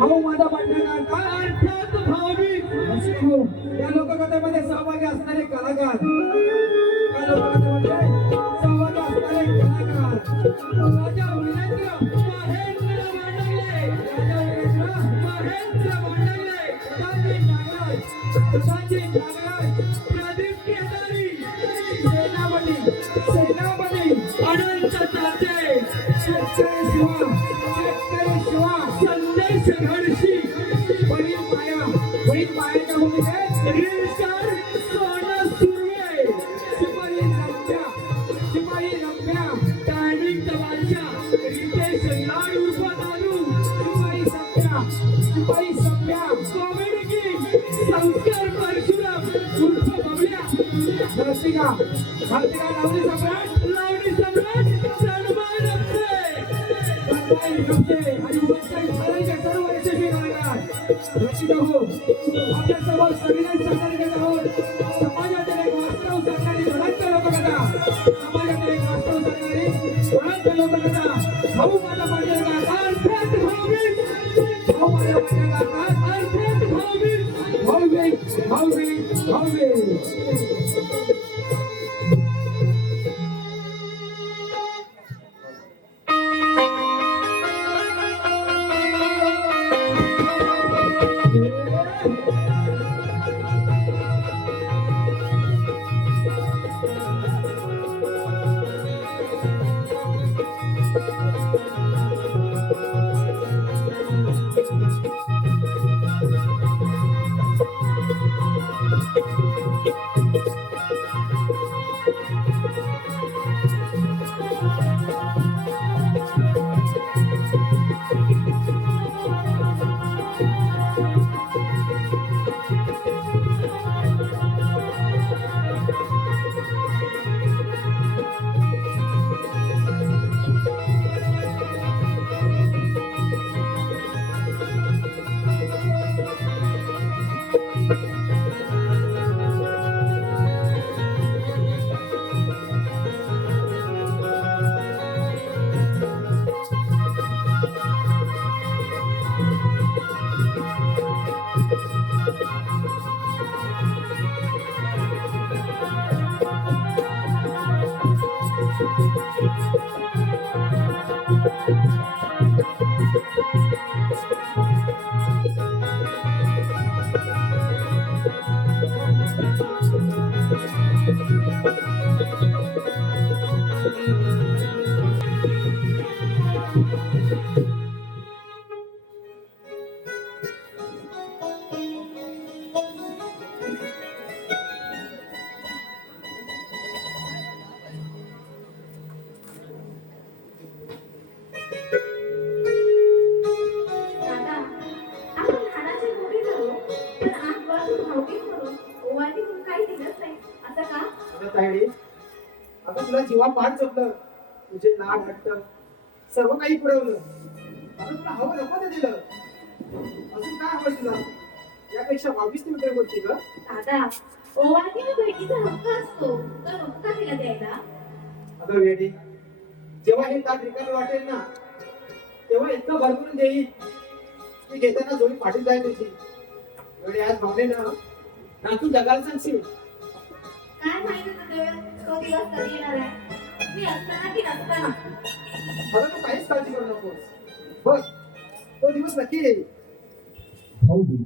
भाऊ माझा पटणार काय अर्थात भाऊ या लोककथेमध्ये सहभागी असणारे कलाकार या लोककथेमध्ये सहभागी असणारे कलाकार राजा वीरेंद्र महेंद्र मांडले सदाजी नागराज प्रदीप केदारी सेनापती अनंत ताते शेतकरी शिवा संदेश घडशी वडील मायाच्या भूमिकेत रील स्टार सोना सुर्वे शिपाई रम्या टायमिंग तमाशा रितेश लाड उर्फ दारू शिपाई सभ्या कॉमेडी किंग संस्कार परशुराम उर्फ बबड्या भारतिका लावणी सम्राट सन्मान आणि सर्व यशस्वी कलाकार रसिका हो आपल्यासमोर सविनय सादर करत आहोत समाजातील एक वास्तव सांगणारी ज्वलंत लोककथा समाजातील एक वास्तव सांगणारी ज्वलंत लोककथा भाऊ माझा पाठीराखा अर्थात भाऊ माझ्या पाठीराखा अर्थात भाऊ आता तुला जीवा पाठ जपलं तुझे लाड हट्ट सर्व काही पुरवलं आता तुला हवं नको ते दिलं अजून काय हवं तुला यापेक्षा 22 मीटर बोलते का दादा ओवाळणीला भेटीचा हक्क असतो तर हक्का तिला द्यायला अगं वेडी जेव्हा हे ताट रिकामी वाटेल ना तेव्हा इतकं भरपूर देईल की घेताना जोडी फाटून जाईल तुझी वेळी आज भावने ना तू जगायला सांगशील काय माहिती तो दिवस कधी येणार आहे मी असताना की नसताना मला तू काहीच काळजी करू नकोस बघ तो दिवस नक्की येईल भाऊबीज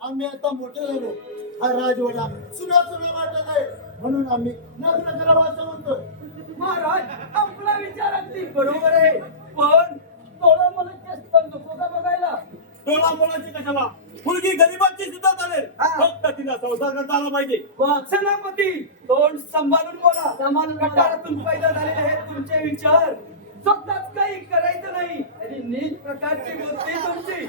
आम्ही आता मोठे झालो हा राजवाडा सुना वाटत आहे म्हणून आम्ही लग्न करावं असं म्हणतोय महाराज आपला विचार अगदी बरोबर आहे पण तोळा मला जास्त नको का बघायला डोळा मुलाची कशाला मुलगी गरीबाची सुद्धा चालेल फक्त तिला संसार करता आला पाहिजे सेनापती तोंड सांभाळून बोला गटारातून पैदा झालेले हे तुमचे विचार स्वतःच काही करायचं नाही आणि नीट प्रकारची बुद्धी तुमची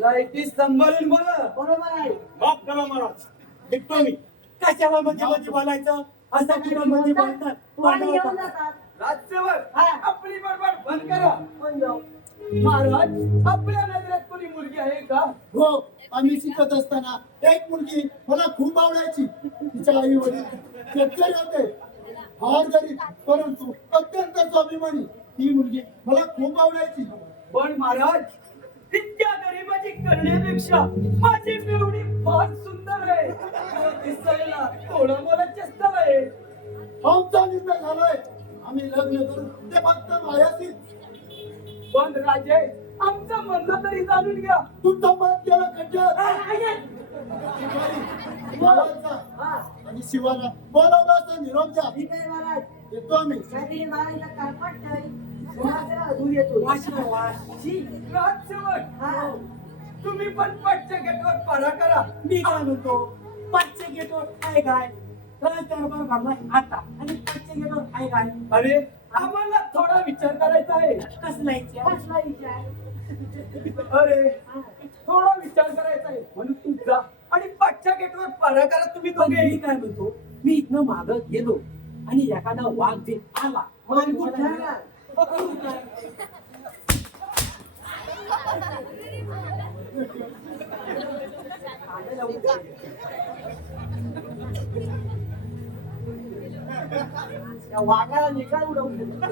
लायकी सांभाळून बोला बरोबर आहे बाप करा महाराज निघतो मी. कशाला मध्ये मध्ये बोलायचं असं कुठं मध्ये बोलतात वाणी घेऊन वाढवतात. जातात राज्यवर हा. आपली बडबड बंद करा. पण जाऊ. महाराज आपल्या नजरेत कोणी मुलगी आहे का? हो आम्ही शिकत असताना एक मुलगी मला खूप आवडायची. तिच्या आई वडील शेतकरी होते, फार गरीब परंतु अत्यंत स्वाभिमानी. ही मुलगी मला खूप आवडायची. पण महाराज इतक्या गरिबाची करण्यापेक्षा माझी मेवणी फार सुंदर आहे. दिसायला थोडं मला चेष्टा आहे. आमचा निर्णय झालाय, आम्ही लग्न करू ते फक्त मायाशीच. पण राजे आमचं म्हणणं तरी जाणून घ्या. तुमचा मत केला खड्ड्यात. हा. आणि शिवाला बोलावला असं निरोप द्या. ठीक आहे महाराज. येतो आम्ही. काहीतरी महाराजला काळपाट ठेवाय. कोणाला दूर येतो. राजसेवक हा. तुम्ही पण पाठच्या गेटवर पारा करा. मी काय म्हणतो पाचशे गेटवर आहे काय कारभार भरलाय आता आणि पाचशे गेटवर आहे काय अरे आम्हाला थोडा विचार करायचा आहे. कसला इच्छा कसला विचार. अरे थोडा विचार करायचा आहे म्हणून तू जा आणि पाठच्या गेटवर पारा करा तुम्ही पण मी दोघे. काय म्हणतो मी इथनं मागत गेलो आणि एखादा वाघ जे आला मानकुट ठरणार. त्या वाघाला निकाल उडवून दिला.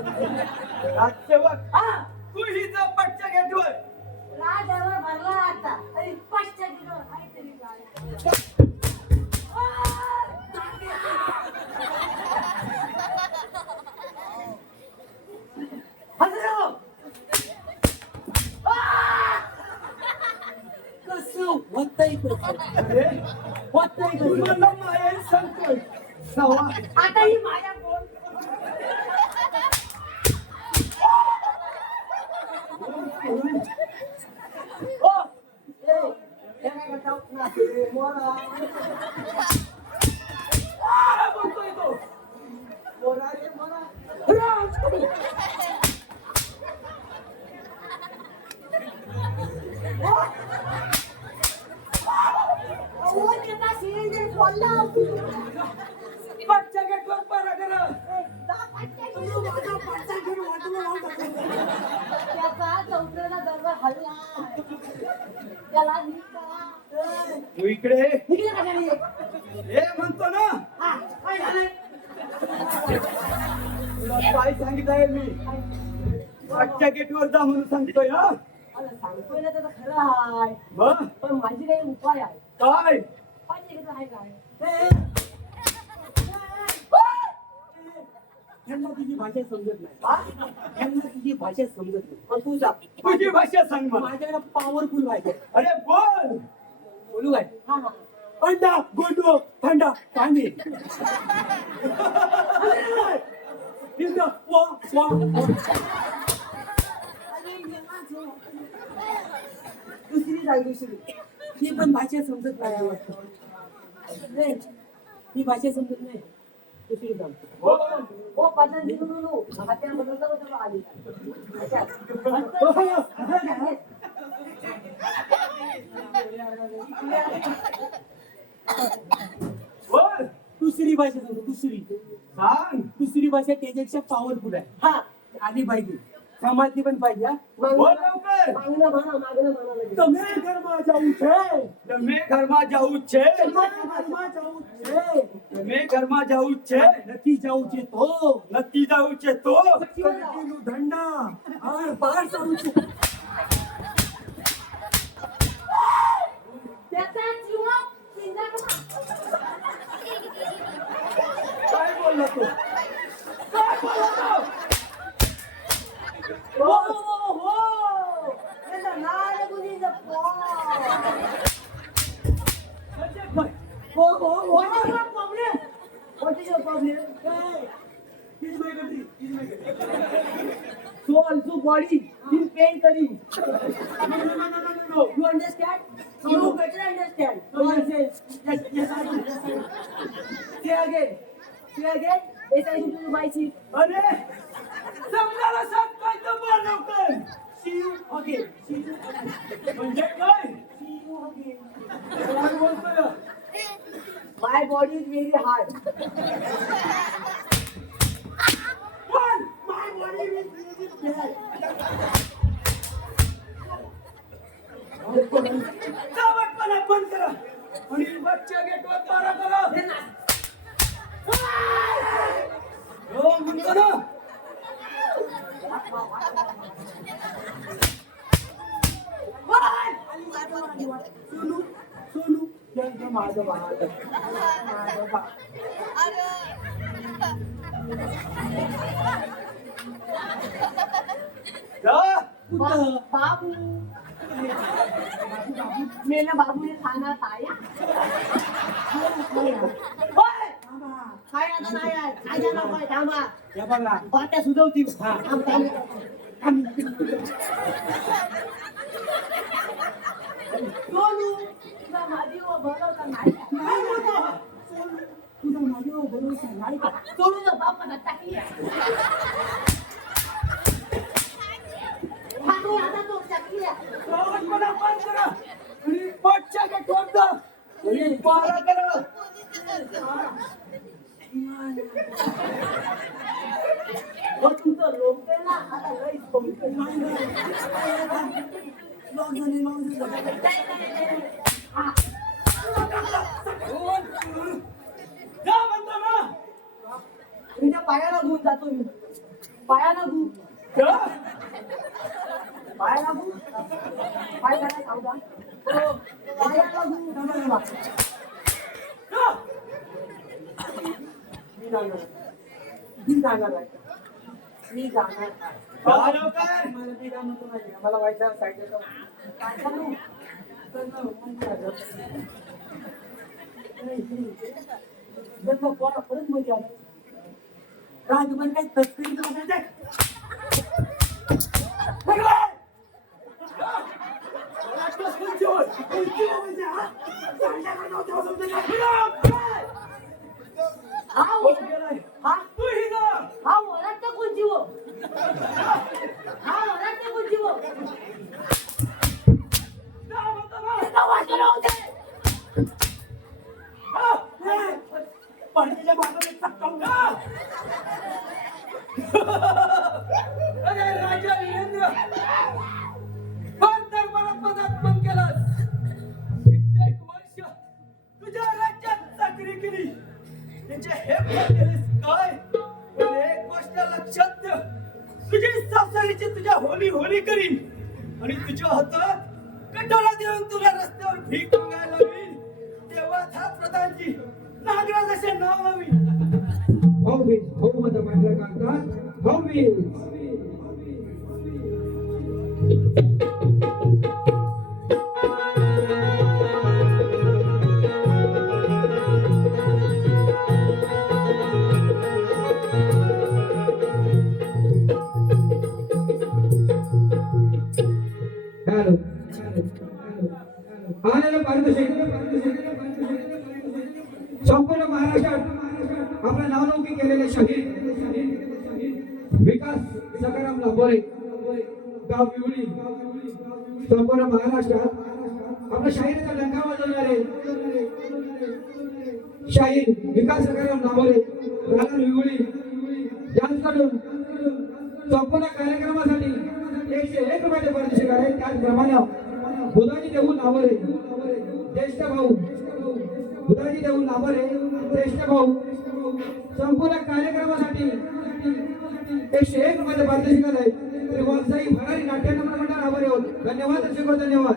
राजसेवक हा. तू ही जा पाठच्या गेटवर. राजावर भरला आता आणि पाचच्या किलोवर काहीतरी काय. हजरो. कसं होतंय अरे होतंय तुम्हाला माहेर सांगतोय. सवा आता ही माया कोण. ओ ए, हे काय करताव? नाचले, मोरा. काय बोलतोय तो? मोरा रे मोरा. अहो, त्यांना सिलेंडर फोडला. पाठच्या गेटवर पारा करा. त्याचा चौथ्याला दरवाजा हल्ला. त्याला नीट करा. तू इकडे निघले का त्याने? हे म्हणतो ना. हा, काय झालंय? तुला काय सांगितलंय मी पाठच्या गेटवर जा म्हणून सांगतोय. हा मला सांगतोय ना त्याचं खरं आहे. मग पण माझी काही उपाय आहे. काय पाहिजे का आहे काय? यांना तुझी भाषा समजत नाही यांना तुझी भाषा समजत नाही पण तू जा तुझी भाषा सांग मला. माझ्याकडे पॉवरफुल भाषा आहे. अरे बोल. बोलू काय हा हा. अंडा गोंडो थंडा कांदे इंदा वा वा दुसरी जाग दुसरी. ही पण भाषा समजत नाही वाटतं नाही. ही भाषा समजत नाही दुसरी सांगतो बोल. ओ पतन दिलू हात्या बदलता बदलता आली. बोल. दुसरी भाषा सांगतो सांग. दुसरी भाषा त्याच्यापेक्षा पॉवरफुल आहे हा. आली पाहिजे समजली पण पाहिजे हा. बोल लवकर. मागणं म्हणा मागणं म्हणा लगेच. તમે ઘરમાં જાવું છે તમે ઘરમાં જવું જ છે. તમારે ઘરમાં જાવું છે તમે ઘરમાં જવું જ છે. નથી જાવું છે તો નથી જવું છે તો કંટીનું ધંડા આર પાર કરું છું त्याचा जीव चिंता काय बोलला तो? काय बोलला तो? हो हो हो. त्याचा नाळ गुलीचा हो हो हो problem. What is your problem? He's my country. He's my country. So also body in pain kari. No. You understand? You better understand. Nonsense. Yes, yes, I do. Yes, I do. Say again. Say again. Yes, I do my seat. अरे समजायला सांग काय तर बोल लवकर. See you again. See you again. म्हणजे काय? See you again. काय बोलतोय? माय बॉडी इज व्हेरी हार्ड पण माय बॉडी इज व्हेरी गावातपणा बंद करा आणि बच्चा गेटवर मारा करा हो म्हणतो ना सोनू सोनू यांचं माझं बाळ बाबू मेल्या बाबूने खाना खाया काय आता नाही आहे काय जाणार काय थांबा या बघा पाट्या सुधवती सोनू तुझा माझीवर भरोसा नाही सोनू तुझा माझीवर भरोसा नाही का सोनूचा बापाला टाकली आता तो टाकली गावातपणा बंद करा आणि बच्चा गेटवर जा आणि मारा करा तुमचं लोक ना आता लई जा म्हणतो ना तुमच्या पायाला गुण जातो मी पायाला गुण जा. पायाला गुण पाय काय सांगता पायाला गुण जा. मी जाणार आहे मी जाणार जा लवकर. मला ते काम होतं नाही मला व्हायचं साईडला काय करू परत मजा आली राजभर काय तस्करी हा तू ही जा. हा वरात कोणची हो हा वरात कोणची हो जा म्हणतो ना. पडद्याच्या बाजूला चक्कावून अरे राजा वीरेंद्र कोणत्या पदार्पण केलास कित्येक वर्ष तुझ्या राज्यात चाकरी केली त्याचे हे फळ केलेस काय पण एक गोष्ट लक्षात ठेव तुझी सासरीची तुझ्या होली होली करीन आणि तुझ्या हातात कटोरा देऊन तुला रस्त्यावर भीक मागायला लावीन तेव्हा हा प्रधानजी नागराज असे नाव हवी भाऊबीज बहुमत मांडलं काढतात भाऊबीज हॅलो आलेलं संपूर्ण महाराष्ट्रात आपलं नावलौकिक केलेले शहीद विकास सकाराम लांबोरे गाव विवळी संपूर्ण महाराष्ट्रात आपल्या शाहिरीचा डंका वाजवणारे शाहीर विकास सकाराम लांबोरे राहणार विवळी यांच्याकडून संपूर्ण कार्यक्रमासाठी 101 रुपयाचे पारितोषिक आहे त्याचप्रमाणे बुधाजी देऊन नावरे ज्येष्ठ भाऊ बुधाजी देऊन नावरे ज्येष्ठ भाऊ संपूर्ण कार्यक्रमासाठी 101 रुपयाचे पारितोषिक आहे श्री वालसाई भरारी नाट्यनाट्य मंडळ नावरे होत धन्यवाद दर्शको धन्यवाद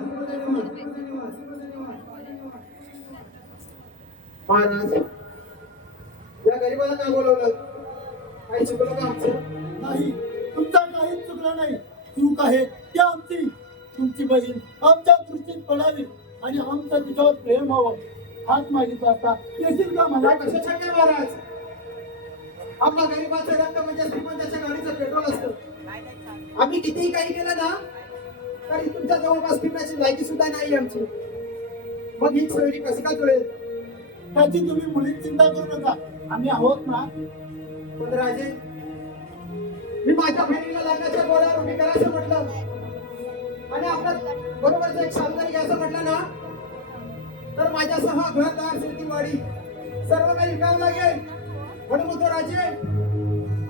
महाराज या गरीबाला का बोलवलं काही चुकलं का आमचं नाही तुमचा काहीच चुकलं नाही चूक आहे ती आमची तुमची बहीण आमच्या दृष्टीत पडावी आणि आमचं तिच्यावर प्रेम व्हावं हात मागितला असता येशील का मला कसं शक्य महाराज आपला गरीबाचं रक्त म्हणजे श्रीमंताच्या गाडीचं पेट्रोल असतं आम्ही कितीही काही केलं ना तरी तुमच्या जवळपास फिरण्याची लायकी सुद्धा नाही आमची मग ही सोयरी कशी का जुळेल त्याची तुम्ही मुलीत चिंता करू नका आम्ही आहोत ना पण राजे मी माझ्या बहिणीला लग्नाच्या बोलावर उभी करायचं म्हटलं आणि आपलं बरोबरच एक सावकारी घ्यायचं म्हटलं ना तर माझ्यासह घरदार शेतीवाडी सर्व काही विकावं लागेल. म्हणून म्हणतो राजे,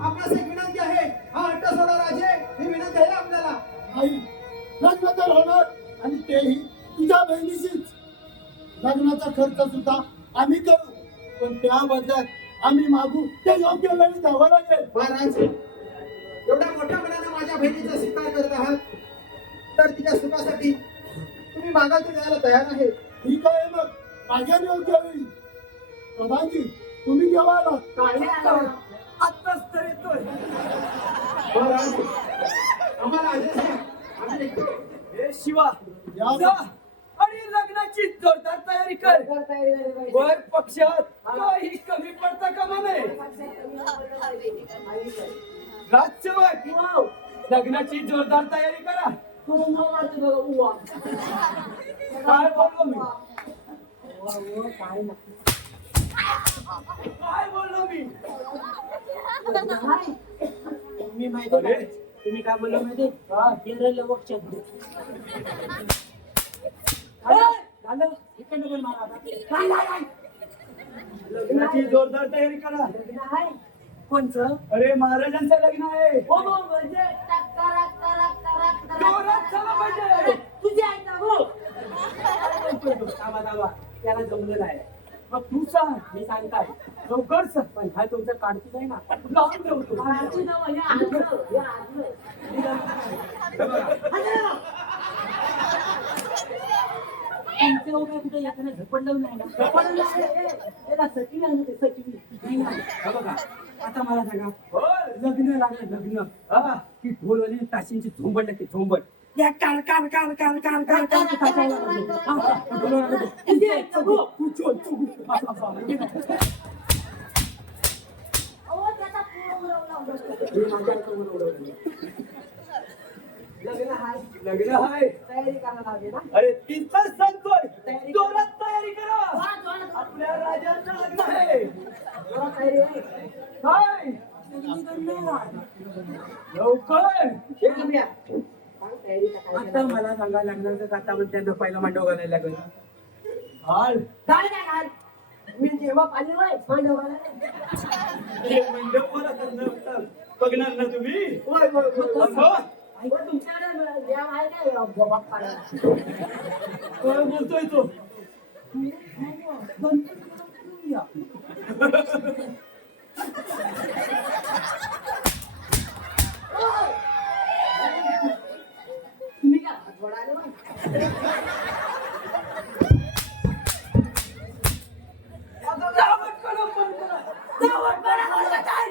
आपणास एक विनंती आहे. हा हट्ट सोडा राजे, ही विनंती आहे आपल्याला. आई लग्न तर होणार आणि तेही तुझ्या बहिणीशीच. लग्नाचा खर्च सुद्धा आम्ही करू, पण त्या बदल्यात आम्ही मागू ते योग्य वेळी द्यावं लागेल. महाराज, एवढ्या मोठ्या मनानं माझ्या बहिणीचा स्वीकार करत आहात, तर तिच्या सुखासाठी तुम्ही मागाल ते द्यायला तयार आहे. ठीक आहे मग, माझ्या योग्य वेळी. प्रधानजी तुम्ही केव्हा आलात? काय आलं? आत्ताच तर येतोय. महाराज, आम्हाला आदेश आहे. आम्ही निघतो. हे शिवा, या जा आणि लग्नाची जोरदार तयारी कर. वर पक्षात काही कमी पडता कामा नये. राजसेवक, लग्नाची जोरदार तयारी करा. काय बोललो मी? काय बोललो मी? मी माहिती अरे, तुम्ही काय बोलला माहिती केरळ वक्षात झालं इकडनं पण मारा आता. लग्नाची जोरदार तयारी करा. कोणचं? अरे महाराजांचं लग्न आहे. हो हो म्हणजे टक टक टक टक टक जोरात झालं पाहिजे. तुझी आई का हो? दाबा दाबा, त्याला जमलं नाही. मग तू सांग, मी सांगताय. लवकर सांग. पण हा तुमचा काढतीच आहे ना, लावून ठेवतो. माझी नाव हे आजलं, हे आजलं. तुमच्या उभ्या कुठे एखाद्या झपडलं नाही ना? झपडलं नाही. याला सचिवी आहे ना ते, सचिवी. नाही ना. हे बघा, आता मला सांगा, लग्न लागलं लग्न, हा, की ढोलवाली ताशींची झोंबड लागते, झोंबड. या कार कार कार कार कार कार कार ताशाला लागते. हा, ढोलवाला लागते. तुझी आई का हो? तू चोल, तू घुस. असं, असं. अहो, त्याचा पूर्ण उडवला होता. हे माझ्या हातावर उडवलं. लग्न हाय. लग्न आहे. तयारी करायला लागेल ना. अरे तिथंच सांगतोय, जोरात तयारी करा. वा, जोरात. आपल्या राजाचं लग्न आहे. जोरात तयारी आहे. काय लवकर. हे करूया. सांग तयारी का काय आता मला सांगा, लग्नाचं आता पण त्यांना पहिला मांडव घालायला लागेल. हाल घाल काय घाल. मी जेव्हा पाणी होय मांडवाला. हे मंडप मला करणार बघणार ना तुम्ही. होय, होय, होय. असं? ऐका तुमच्याकडे देव आहे काय बाबा पाडा. काय बोलतोय तो? तुम्ही काय हात वडाले बा? जावट करा, पण करा. जावट बडा बोलला काय?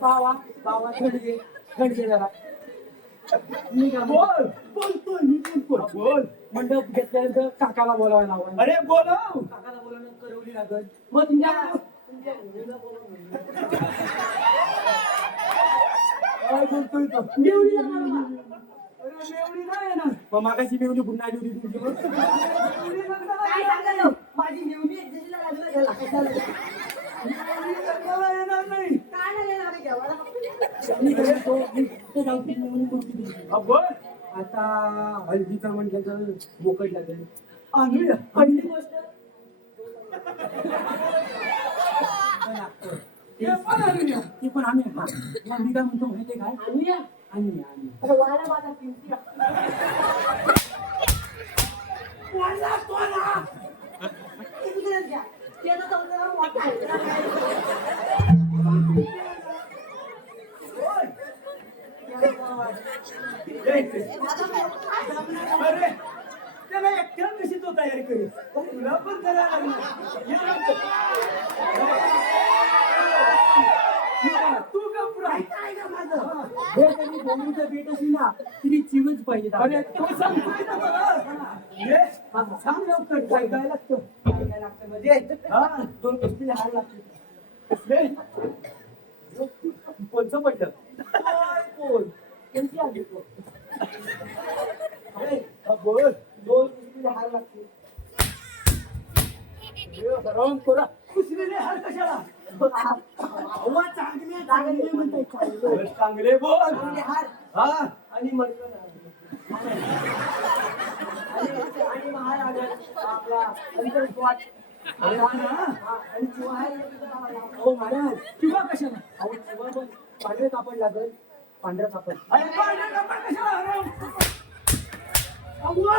बावा थंड घे जरा. मी काय बोल. बोलतोय मी, बोलतोय. बोल. मंडप घेतल्यानंतर काकाला बोलावं लावा. अरे बोलाव. काकाला बोलावणं करवली लागल. मग तुमच्या मुलीला बोलावं. काय बोलतोय तो? देवळीला बोलावा. अरे मेवणी नाही ना. मग मागाशी मेवणी पुन्हा आली होती तुमची. मेवणी लग्न काय सांगायला? माझी नेहमी एकजणीला लागलं त्याला. कशाला? मेवणी लग्नाला येणार नाही. काय नाही येणार आहे देवाला? हा, बोल. आता हल्दीचा म्हटलं तर मोकट लागेल. आणूया. पहिली गोष्ट ते पण आणूया. ती पण आम्ही हा मग मी काय म्हणतो माहितीये काय आणूया आता वाला माझा पिंपी वाला तोला किती घ्या त्याचा चौदा मोठा आहे. अरे त्याला एकट्या कशी तो तयारी करेल? तुला पण करायला लागणार. ये लवकर. तू घबरा. काय का माझं हे तरी दोन्हीचं बेट असेल ना तरी चिवच पाहिजे. अरे तो सांगतोय ना मला. ये, सांग लवकर काय काय लागतं. काय लागतं म्हणजे हा, 2 कसले हार लागते. कसले? कोणचं पडलं? कोण त्यांची आली कोण अरे, हा, बोल. 2 कसले हार लागते. रंग कोरा. कुसलेले हार कशाला? अव्वा चांगले म्हणताय चांगले अरे, चांगले बोल. चांगले हार हा, आणि मडकं आणि आहे आपला अलीकडे स्पॉट अरे हा ना. आणि किंवा आहे हो महाराज किंवा कशाला अहो किंवा पण पांढरे कापड लागेल पांढरं कापड अरे पांढरा कापड कशाला हराम? अव्वा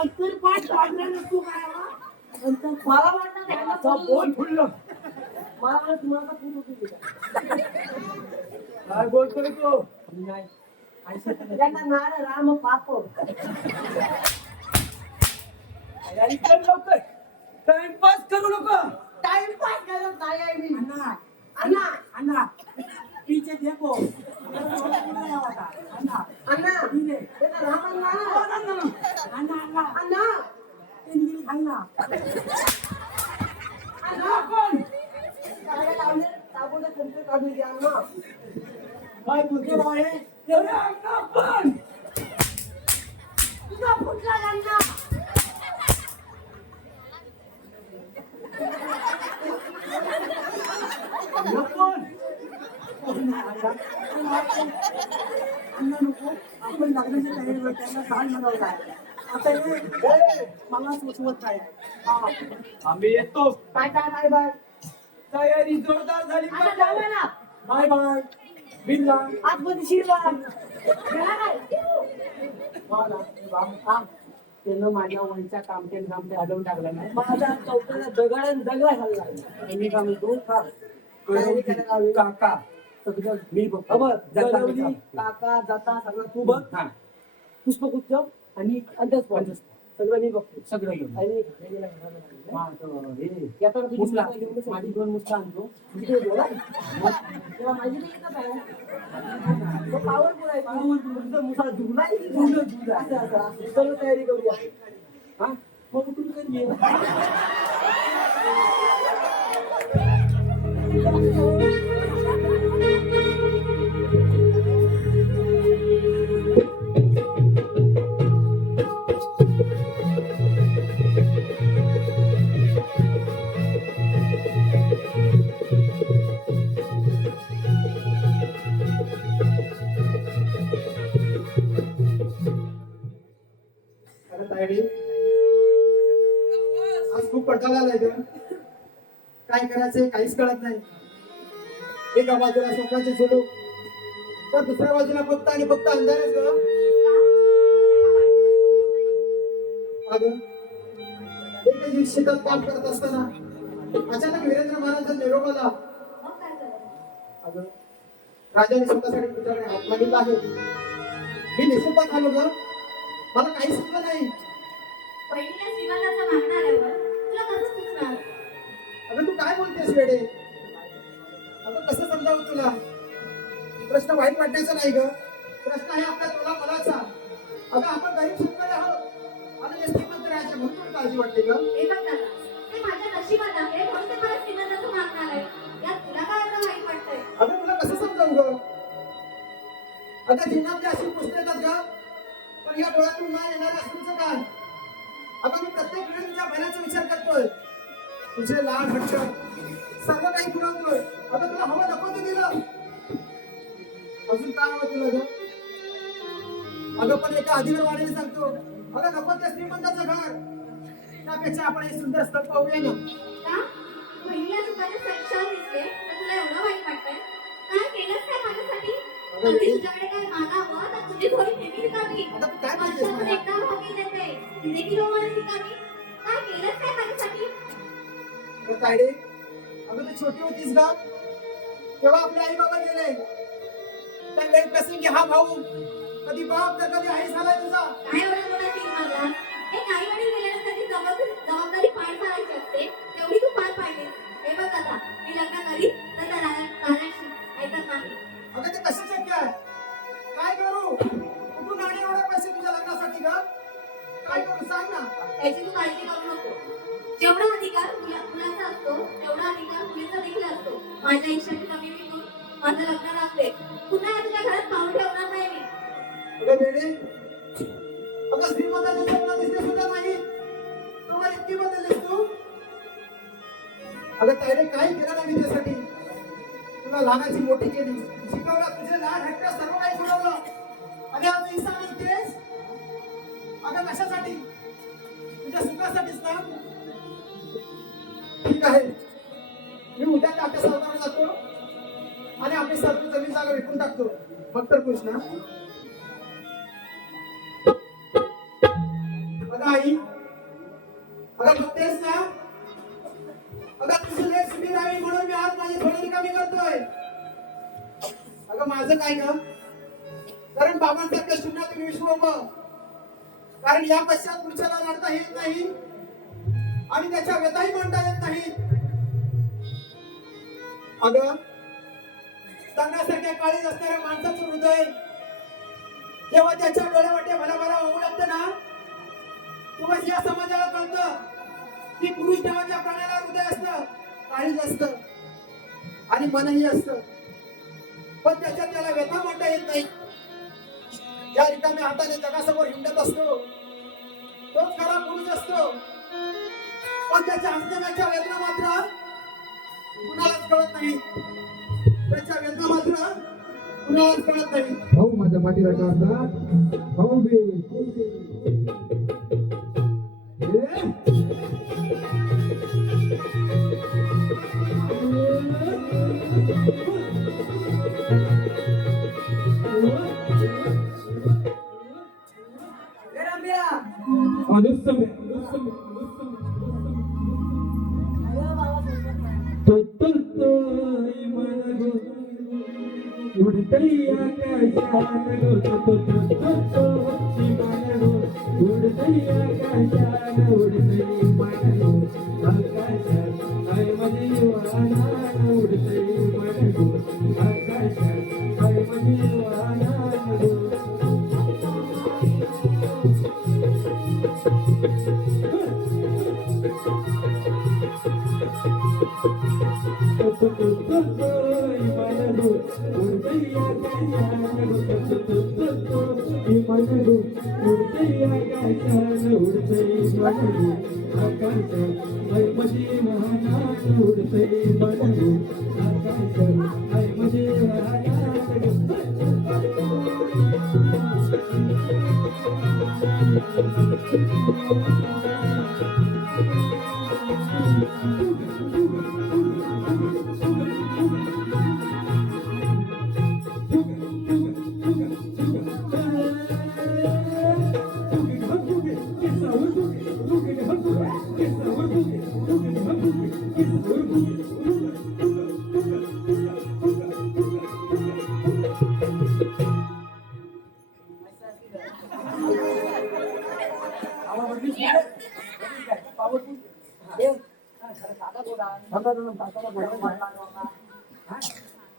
अंतर पाठ पांढरा नसतो काय हा? अंतर मला वाटतं त्याला आता बोल फुललं. मला वाटतं तुम्हाला पूर्ण होती काय बोलतोय तो? नाही त्यांना नाड राम पाप तयारी कर लवकर. टाइमपास करू नका. टाइमपास करत नाही आहे मी अन्ना अण्णा अन्ना पीछे देखो अन्ना अण्णा इने ते तर राम अण्णा अन्ना अन्ना अण्णा इनकी खाईना अण्णा कोण काय लावले ताबून कंट्रोल काढून द्या ना काय बोलतोय बाळे? अरे अण्णा पण. तुझा फुटला अण्णा अण्णा पण. अन्ना नको आपण लग्नाच्या तयारीवर त्यांना काय म्हणावं आता हे मला सुचवत नाही आम्ही येतो. काय काय बाय बाय तयारी जोरदार झाली आता पाहिजे. जाऊया ना बाय बाय बिल्ला. आतमध्ये शिरवा गेला काय त्यानं माझ्या वंशा कामटे हलवून टाकला नाही माझा चौथ्याला दगड हल्ला मी का म्हणतो काका सगळं मी बघतो. गलवली काका जाता सगळं तू बघ हा. पुष्पगुच्छ आणि अंतस्पॉट सगळं मी बघतो सगळं घेऊन. आणि हा, तो हे. येताना तुझी मुसला. मुसला घेऊन माझी 2 मुसला आणतो तिथे बोला तेव्हा माझी तर येतात आहे तो पॉवरफुल आहे तुझं मुसला जुगलाय की जुगलं असं सर्व तयारी करूया हा मग उठून कधी अरे तायडी आज खूप कंटाळा आलाय ग. काय करायचंय काहीच कळत नाही. एका बाजूला स्वप्नाचे सोडू तर दुसऱ्या बाजूला फक्त आणि फक्त अंधारच ग. अगं एका दिवशी शेतात काम करत असताना अचानक वीरेंद्र महाराजांचा निरोप आला. मग काय करायचं? अगं राजाने स्वतःसाठी तुझ्याकडे हात मागितला आहे. मी निशुल्क आलो ग. मला काही सुचलं नाही. पहिल्या श्रीमंताचा मागणं आल्यावर तुला कसं सुचणार? अगं तू काय बोलतेस वेडे? अगं कसं समजावं तुला? प्रश्न वाईट वाटण्याचा नाही ग. प्रश्न आहे आपल्या तुला मनाचा. अगं आपण गरीब शेतकरी आहोत आणि हे श्रीमंत राहायचे म्हणून तुला काळजी वाटते ग. हे बघ दादा, ते माझ्या नशिबात आहे म्हणून ते मला श्रीमंताचं मागणं आलंय. यात तुला काय एवढं वाईट वाटतंय? अगं तुला कसं समजावं ग? अगं जीवनातले अशी गोष्ट येतात ग. पण या डोळ्यातून ना येणाऱ्या अश्रूचं काय? अगं मी प्रत्येक वेळी तुझ्या भल्याचा विचार करतोय. तुझे लाड हट्ट सर्व काही पुरवतोय. अगं तुला हवं नको ते दिलं. अजून काय हवं तुला ग? अगं पण एका अधिकार वाढीने सांगतो. अगं नको त्या श्रीमंताचं घर. त्यापेक्षा आपण एक सुंदर स्थळ पाहूया ना. का? पहिल्या सुखाने संसार दिसले तर तुला एवढं वाईट वाटतंय? काय केलंस काय माझ्यासाठी? कधी तुझ्याकडे काय मागावं तर तुझी थोडी नेहमी रिकामी. आता तू काय म्हणतेस वर्षातून मला? एकदा भागी देते. तिने किलो मला रिकामी. काय केलंस काय माझ्यासाठी? अगं तायडे, अगं तू छोटी होतीस का? तेव्हा आपले आई बाबा गेले. त्या वेळ प्रसंगी हा भाऊ कधी बाप तर कधी आई झालाय तुझा. काय एवढं मोठा सीन मारला? हे काही वेळी गेल्यानंतर त्याची जबाबदारी पार पाडायची असते तेवढी तू पार पाडली. हे बघ आता मी लग्न करीन तर त्या राजाशी ऐकत नाही. अगं ते कसं शक्य आहे? काय करू? कुठून आणि एवढे पैसे तुझ्या लग्नासाठी का? काय करू सांग ना. याची तू काळजी करू नको. जेवढा अधिकार मुलाचा असतो तेवढा अधिकार मुलीचा देखील असतो. माझ्या इच्छेने कमी विकून माझं लग्न लागते. पुन्हा तुझ्या घरात पाहून ठेवणार नाही मी. अगं वेडे, अगं श्रीमंताचे स्वप्न दिसले सुद्धा नाही. तेव्हा इतकी बदललीस तू. अगं तायडे काय केलं नाही मी त्यासाठी. तुला लहानाची मोठी केली, शिकवलं, तुझे लाड हट्ट सर्व काही सोडवलं आणि आज हिस्सा मागतेस. अगं कशासाठी? तुझ्या सुखासाठीच ना. ठीक आहे, मी उद्या काका सावकाराला जातो आणि आपली सर्व जमीन जागा विकून टाकतो. मग तर खुश ना. अगं आई, अगं बघतेस ना, अगं तुझी लेट सुट्टी राहावी म्हणून मी आज माझी थोडी रिकामी करतोय. अगं माझं काय ना, कारण बाबांसारख्या शून्यात तुम्ही विश्व उभं. कारण या पश्चात पुरुषाला लढता येत नाही आणि त्याच्या व्यथाही म्हणता येत नाही. अगं सांगण्यासारख्या काळीज असणाऱ्या माणसाचं हृदय जेव्हा त्याच्या डोळ्यावाटे भला भला होऊ लागतं ना, तेव्हा या समाजाला कळतं की पुरुष नावाच्या प्राण्याला हृदय असतं, काळीज असतं आणि मनही असतं, पण त्याच्यात त्याला व्यथा म्हणता येत नाही. ज्या रिकाम्या हाताने जगासमोर हिंडत असतो तोच खरा पुरुष असतो, पण त्याच्या हसण्याच्या वेदना मात्र कुणालाच कळत नाही. त्याच्या वेदना मात्र कुणालाच कळत नाही. भाऊ माझ्या मातीला काढतात भाऊ बे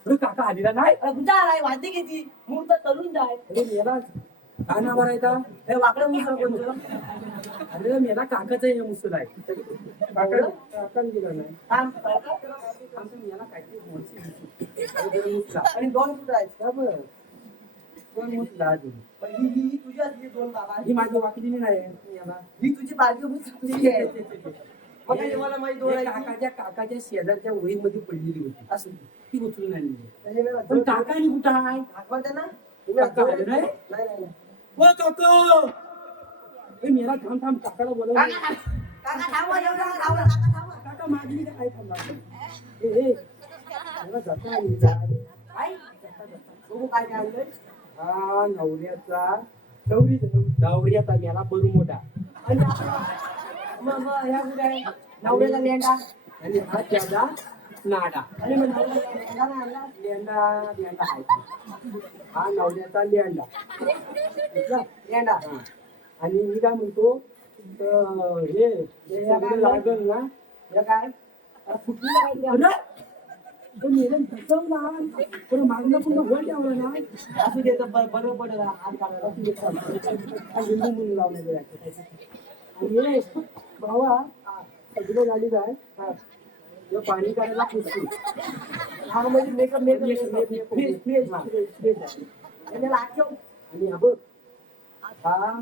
काका आलेला नाही कुठं आलाय वाद्य घेती मूर्त तळून जाय मेला काना भरायचा हे वाकडं मुसळ कोणतं अरे मेला काकाचं हे मुसल आहे काकाने दिलं नाही मेला काहीतरी आणि दोन कुठं आहेत का बरं दोन मुसला अजून ही तुझी असली दोन बाबा ही माझी वाकडी नाही ही तुझी बारकी मुसली आहे मला माहिती दोन काकाच्या शेजारच्या वहीमध्ये पडलेली होती असं ती उचलून आणली पण काका आणि कुठं आहे काका आले नाही ओ काका मेरा थांब थांब काकाला बोलव काका माझी काय थांबा काय काय आणलंय हा नवऱ्याचा नवऱ्याचा मेला बरू मोठा आणि मग ह्या कुठे नवऱ्याचा लेंडा आणि हा त्याचा नाडा आणि मग नवऱ्याचा लेंडा लेंडा आहे हा नवऱ्याचा लेंडा लेंडा आणि मी काय म्हणतो हे लागल ना हे काय फुटली मागणं पुन्हा होल ठेवलं ना असं देतं बरं पडेल हात काढायला लिंबू म्हणून लावलेलं आणि भावा सगळं गाडी काय पाणी काढायला पुसतो हा म्हणजे मेकअप आणि बघ हा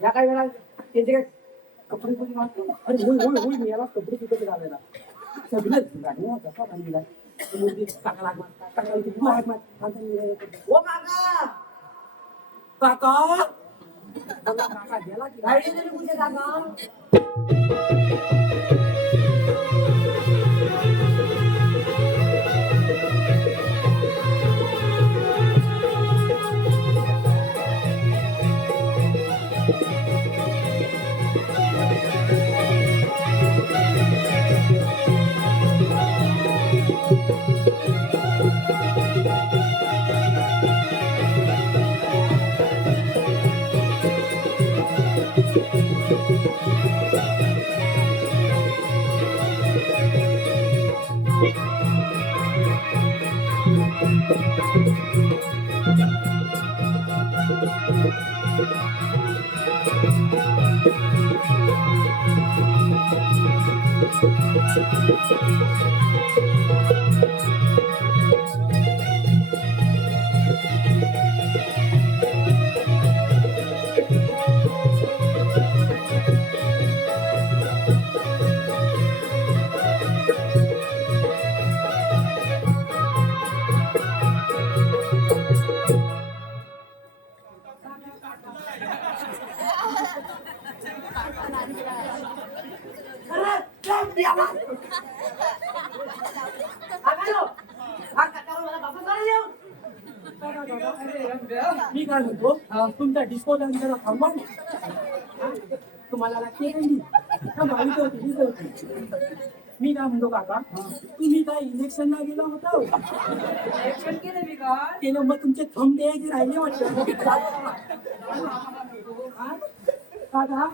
या काय वेळा त्यांचे काय कपडे कुठे मागतो अरे होय होय होय मी याला कपडे कुठे घालायला सगळंच गाडी कसा बांधलेला काका काका काका काका गेला की राहिले तरी कुठे काका मी काय म्हणतो तुमचा डिस्को डान्स जरा थांबवा ना. तुम्हाला लागते काही मी काय म्हणतो काका तुम्ही काय इलेक्शनला गेला होता इलेक्शन केलं मी का केलं मग तुमचे थंब द्यायचे राहिले वाटतं काका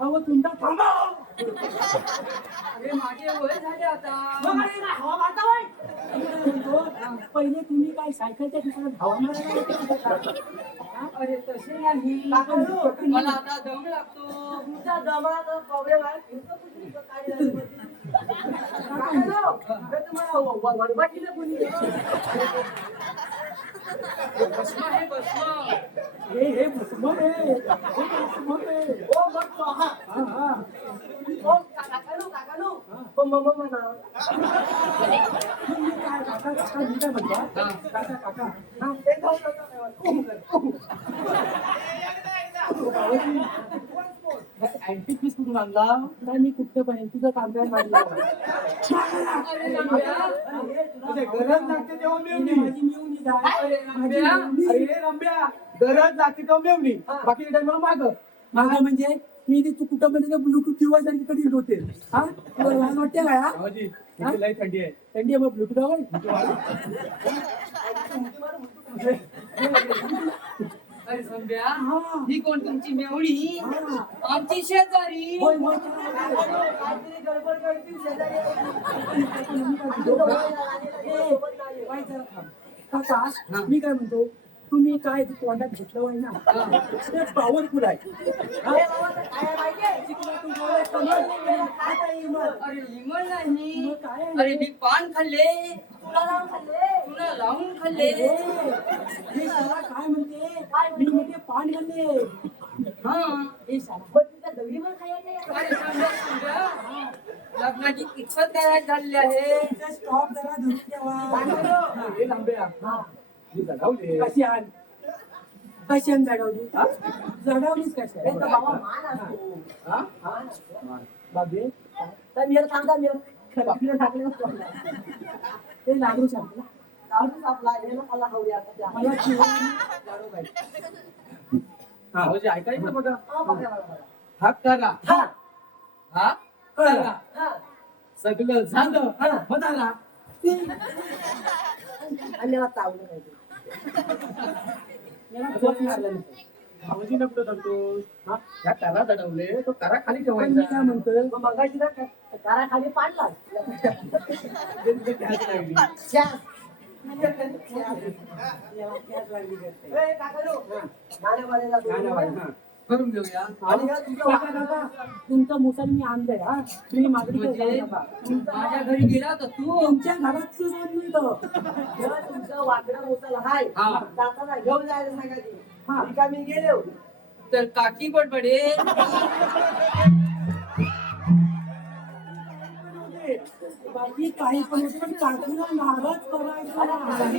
अहो तुमचा थांबा अरे माझे वय झाले आता पहिले तुम्ही काय सायकलच्या दुकानात धावा मारायला होते? अरे तसे नाही मला आता दम लागतो तुमचा जमाना प्रॉब्लेम आहे तुम्हाला वरबाटीला कोणी भस्म आहे भस्म हे भस्म आहे ओ मग हा हा ओ काकानो मम्मा म्हणा तुम्ही काय काका मी काय म्हणता काका हा ते अँटिक पीस कुठून आणला नाही मी कुठं पण तुझं काम काय मांडलं गरज लागते तेव्हा मेवणी माझी मिळून अरे रंब्या गरज लागते तेव्हा मेवणी बाकी टाइमला मागं म्हणजे मी ते तू कुठं म्हणजे ब्लूटूथ किंवा कधी येत होते हा तुला लहान वाटते काय हा लई थंडी आहे थंडी आहे मग ब्लूटूथ अरे संध्या हा ही कोण तुमची मेवणी आमची शेजारी होय मग काका मी काय म्हणतो तुम्ही काय तोंडात घेतलं आहे ना ते पॉवरफुल आहे अरे इमल नाही मग काय आहे? अरे मी पान खाल्ले तुला लावून खाल्ले हे साला काय म्हणते मी म्हणते पान खाल्ले हा हे साला अरे संध्या लग्नाची कितपत तयार झालेली आहे स्टॉप जरा धरून ठेवा हे रंब्या मी जगावले कशी आण कशी आण जगावली जगावलीच कशी बाबे ते लागू सांगला मला भाऊजी ऐकायचं बघा हा करा हा करा सगळं झालं होणार भाऊजी नको सांगतो ह्या करा दडवले तो करा खाली मी ठेवायचा काय म्हणतोय मगाशी खाली पाडला करून घेऊया तुमचा मुसल मी आणलंय हा तुम्ही मागणी म्हणजे माझ्या घरी गेला होता तू तुमच्या घरात मिळतं तुमचं वाकडं मुसल हाय हा. जाताना घेऊन जायला सांगायची हा. मी गेलो तर काकी बडबडे बाकी काही पण होतं, पण काकीला नाराज करायचं नाही.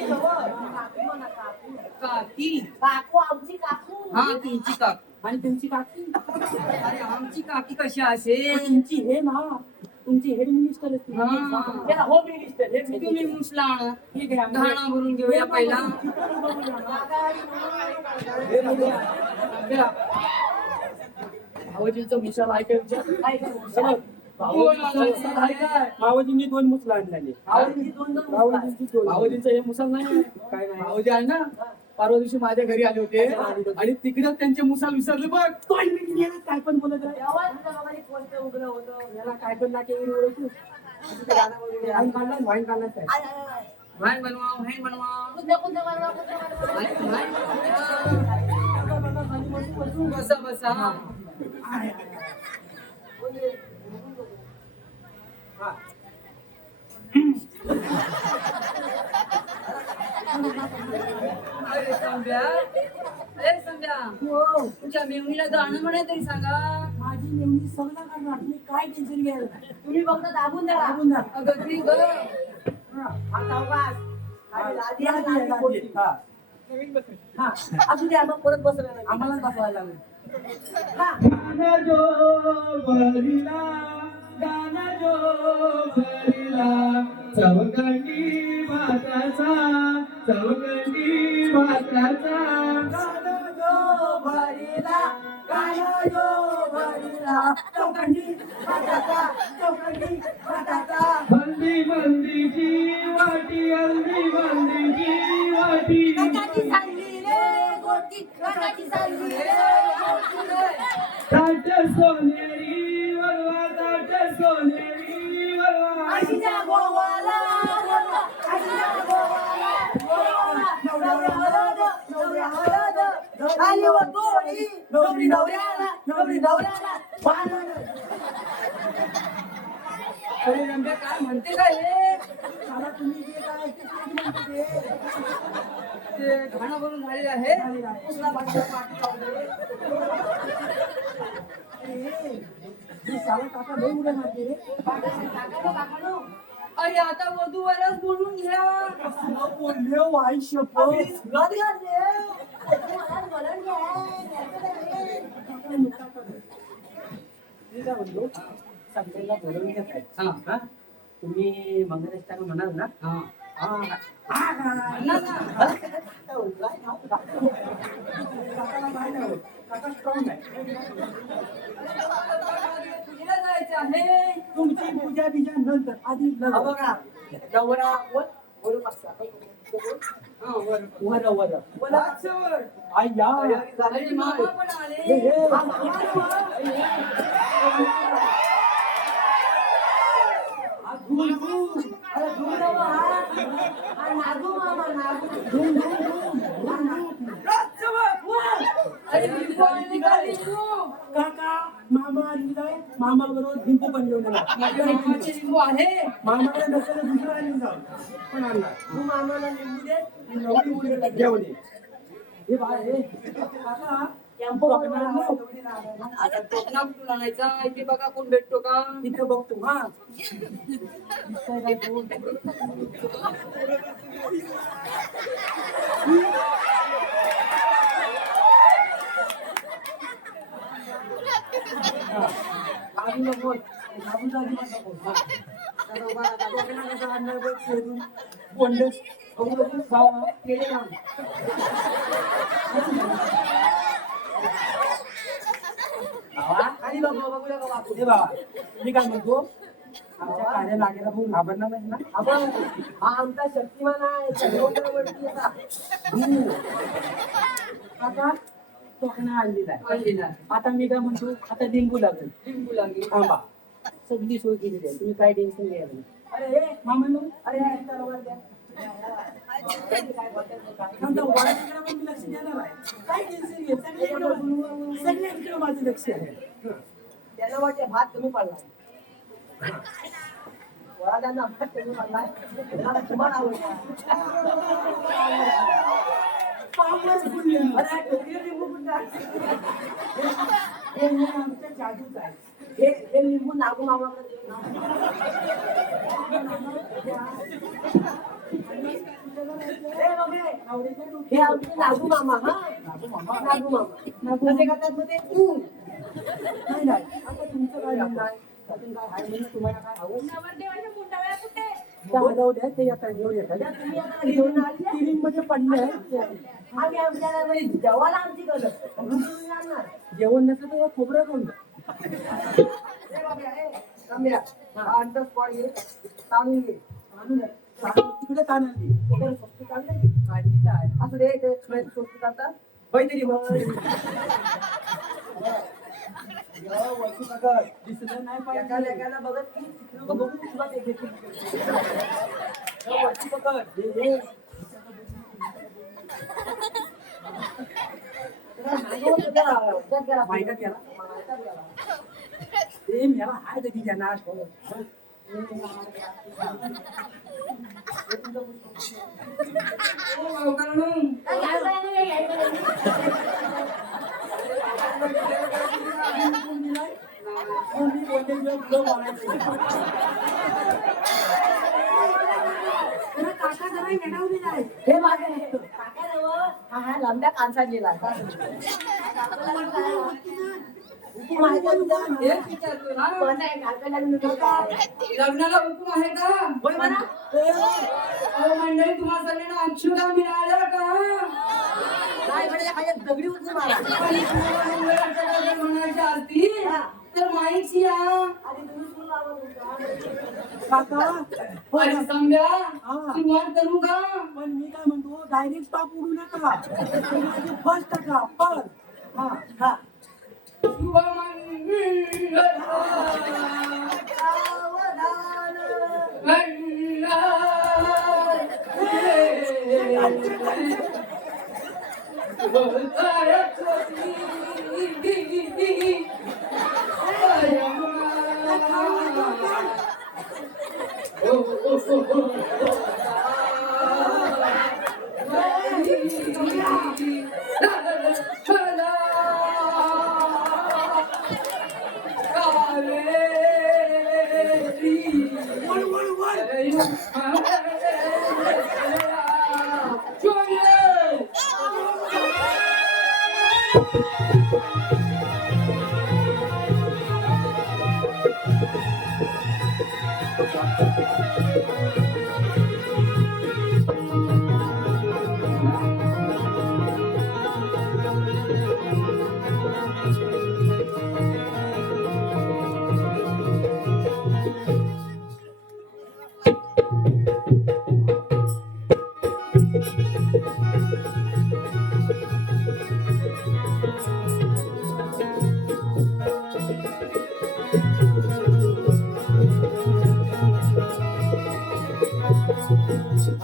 काकी काकू आमची काकू हा तुमची काकी आणि तुमची काकी अरे आमची काकी कशी असेल तुमची हे ना तुमची हेड मिनिस्टर असते हा. होम मिनिस्टर हे तुम्ही मुसला आणा ठीक आहे घाणा भरून घेऊया पहिला भावजींचं मिसाल ऐकायचं भावजींनी 2 मुसलं आणलेले भावजींचं हे मुसल नाही काय नाही भाऊजी आहे ना परवा दिवशी माझ्या घरी आले होते आणि तिकडे त्यांचे मुसाल विसरले बघ काय पण बोलत याला काय पण नाके ओळखू वाईन काढला वाईन काढला व्हाईन बनवा व्हाईन बनवा बसा बसा अरे संध्या ए संध्या तुमच्या मेवणीला गाणं म्हणा तरी सांगा माझी नेमणी सगळं करणार तुम्ही काय टेन्शन घ्यायला नाही. तुम्ही फक्त दाबून द्या दाबून द्या. अगं ती ग हा असू द्या मग परत बसला आम्हाला बसवायला लागेल गाना जो भरिला गाना जो भरिला चौकंडी भाताचा चौकंडी भाताचा गाणं जो भरिला गाणं जो भरिला चौकंडी भाताचा चौकंडी भाताचा हल्दी बंदीची वाटी हल्दी बंदीची वाटी काकाची चालली रे गोटी काकाची चालली रे गोटी रे. ताट सोनेरी वरवा ताट सोनेरी वरवा आशीच्या गोवाला बोलवा, आशीच्या गोवाला बोलवा. नवरा हळद, नवरा हळद, आली वर गोळी, नवरी नवऱ्याला, नवरी नवऱ्याला, पानं. अरे रंब्या काय म्हणते काय हे मला तुम्ही जे काय ते म्हणते ते घाणा भरून झालेलं आहे पुसला भाषा पाठी लावले. हे साला काका लय उड्या मारते रे काकानो, काकानो. अरे आता वधूवरच बोलून घ्या तुला बोलले हो, आई शपथ गद गद रे. मला बोलून घे. मी काय म्हणलो सगळ्यांना बोलवून घेत आहे हा हा तुम्ही मंगळेशला म्हणाल ना हा काकाला माहिती आहे, काका स्ट्रॉंग आहे तुझ्याला जायचं आहे तुमची पूजा बिजा नंतर आधी बघा नवरा वर हा वर वर वर वाचवर. आय्या अरे मामा पण हे, आले हे. धूम धूम अरे धूम जाऊ हा नागू मामा नागू. धूम धूम धूम अरे लिंबू निघाली तू काका मामा आलेला मामा बरोबर लिंबू पण घेऊन येणार माझ्या मामाचे लिंबू आहे मामाला नसेल दुसरा लिंबू पण आणला तू मामाला लिंबू दे. नवरी मुलीला घेऊन ये हे बाय हे काका टेम्पो आता कोकणा कुठून आणायचा इथे बघा कोण भेटतो का तिथं बघतो हा दिसतंय काय कोण? हा. आधी नको आधी जागी नको हा. आता उभा राहा. कोकणा कसं आणणार बघ शोधून बोंडस बघू खावा केले काम आणि बघूया का बापू हे बाबा मी काय म्हणतो आमच्या कार्य लागेला भाऊ घाबरणार नाही ना आपण हा आमचा शक्तिमान आहे आता कोकणा आणलेला आहे आणलेला आता मी काय म्हणतो आता लिंबू लागेल लिंबू लागेल थांबा सगळी सोय केलेली आहे तुम्ही काय टेन्शन घ्यायला नाही. अरे हे मामा अरे मी लक्ष देणार आहे काय टेन्शन घे सगळ्यांकडे माझं लक्ष आहे त्याला वाटते भात कमी पडला वडादांना भात कमी पडलाय त्याला तुम्हाला आवडला अरे टोपी लिंबू कुठं आहे? हे आमच्या जादूच आहे हे लिंबू नागू मामाकडे दे. हे बघे, हे आमचे नागू मामा हा नागू मामा कसे करतात मग ते नाही आता तुमचं काय म्हणणं आहे? अजून काय आहे म्हणजे तुम्हाला काय हवं? नवरदेवाच्या मुंडावळ्या कुठे? जाऊ द्या ते आता घेऊन येतात. तुम्ही आता घेऊन आली तिरींग मध्ये पडले आम्ही आमच्या जेवायला आमची गरज जेवण नसलं तर खोबरं कोण अंतर स्पॉट घे तांदूळ घे तिकडे तांदळली वगैरे स्वस्त काढले काढलेलं आहे असं रे ते स्वस्त काढतात काहीतरी दिसलं नाही पाहिजे एकाला बघत की तिकडं बघून तुला ते घेतील वरची पकड हे माझे हा लांब्या कांसा गेला लग्नाला हुकूम आहे का? अहो मंडळी तुम्हाला सगळ्यांना अक्षुदा मिळाल्या का? दगडी उचलून मारा म्हणायची आरती तर माईची या अरे समजा सुरुवात करू का? पण मी काय म्हणतो डायरेक्ट टॉप उडू नका फर्स्ट टाका पर हा हा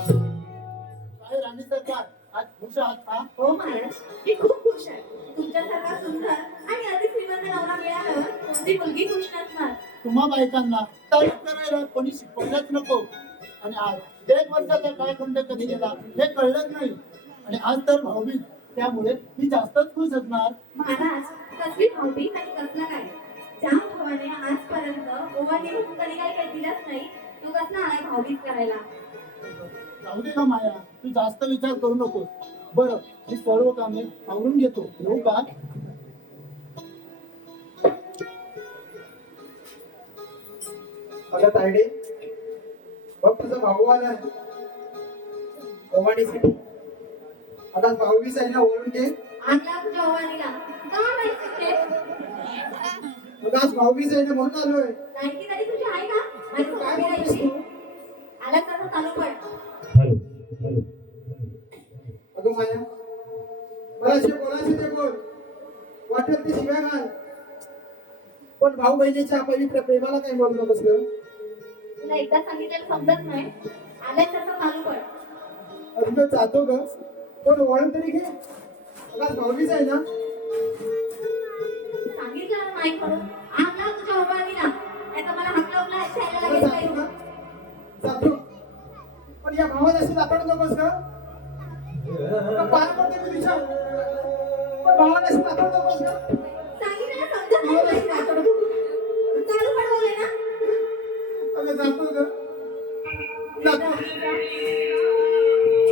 काय राणी सरकार आज खुश आहात का? हो महाराज मी खूप खुश आहे तुमच्यासारखा सुंदर आणि अति श्रीमंत नवरा मिळाल्यावर कोणती मुलगी खुश नसणार तुम्हा बायकांना तारीफ करायला कोणी शिकवलंच नको आणि आज 1 वर्षाचा कालखंड कधी गेला हे कळलंच नाही आणि आज तर भाऊबीज त्यामुळे मी जास्तच खुश असणार. महाराज कसली भावबीज आणि कसला काय ज्या भावाने आजपर्यंत ओवाळणी कधी काही दिलंच नाही तू कसला आलाय भावबीज करायला जाऊ दे का माया तू जास्त विचार करू नकोस. बरं मी सर्व कामे आवरून घेतो येऊ का? अगं तायडे बघ तुझा भाऊ आलाय ओवाणीसाठी. आता भाऊबीज आहे ना ओळून घे. आणला तुझ्या ओवाळणीला का माहिती ते मग आज भाऊबीज आहे ना म्हणून आलोय. लाडकी तरी तुझी आहे का आणि तू काय बोलायची आला तसं चालू पड अगं माया मला जे बोलायचे ते बोल वाटत ते शिव्या घाल पण भाऊ बहिणीच्या पवित्र प्रेमाला काही बोलू नकोस ग. तुला एकदा सांगितलं समजत नाही आले तसं चालू पड अरे तो जातो ग पण ओळख तरी घे. आज भाऊबीज आहे ना सांगितलं ना नाही म्हणून आणला तुझ्या ओवाळणीला नाहीतर मला हाक लावला खायला तुला लागेल जातो नाही का जातो पण या भावाला अशी दाखवू नकोस ग. पाया पडते मी तुझ्या पण भावाला अशी दाखवू नकोस ग. सांगितलं ना समजत नाही तुला. अगं जातो ग जातो.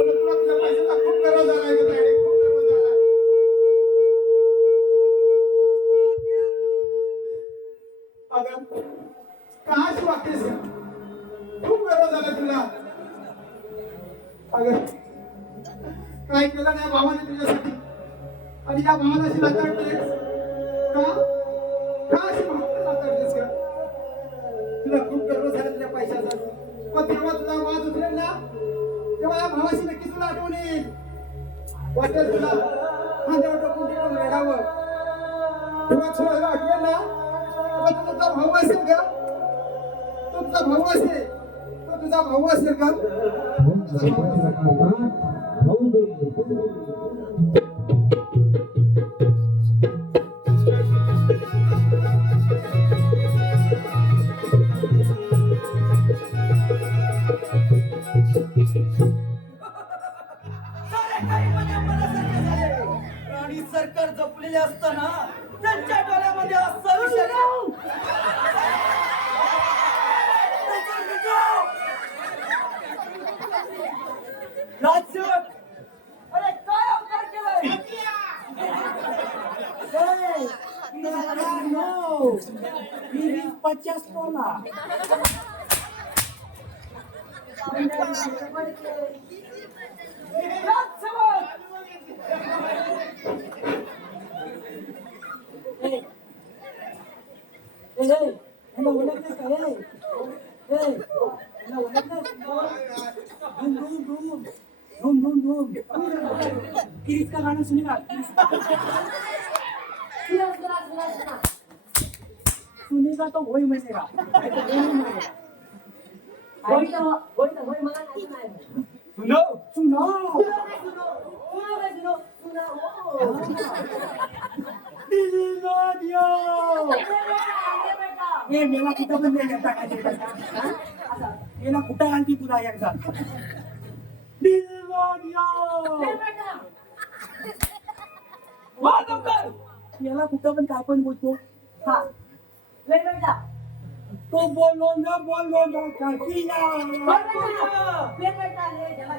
तुला तुझ्या पैशाचा खूप गरज झालाय ग तायडे, खूप गरज झालाय. अगं काय वाटतेस का? खूप गरज झालाय तुला. अगं काय केलं नाही भावाने तुझ्यासाठी आणि या भावाला अशी नाकारतेस का? का अशी भावाला नाकारतेस का? तुला खूप गर्व झाला तुझ्या पैशाचा, पण तेव्हा तुला वाज उतरेल ना तेव्हा या भावाशी नक्कीच तुला आठवण येईल. वाटेल तुला खांद्यावर टाकून तिकडून रेडावं, तेव्हा तुला आठवेल ना तेव्हा तो तुझा भाऊ असेल का? तो तुझा भाऊ असेल, तो तुझा भाऊ असेल का? सारे काही म्हणजे मनासारखे झाले. आणि सरकार जपलेले असताना त्यांच्या डोळ्यामध्ये असा विषय राज्य अरे काय अवतार केलाय? किरीच का गाणं सुनेगा? सुनेगा तो वही म्हणेगा. सुनो सुनो ए मेला कुठं पण नाही येता काय मेला कुठं आणखी तुला एकदा याला कुठं पण काय पण बोलतो. हा तो बोलो ना काकिया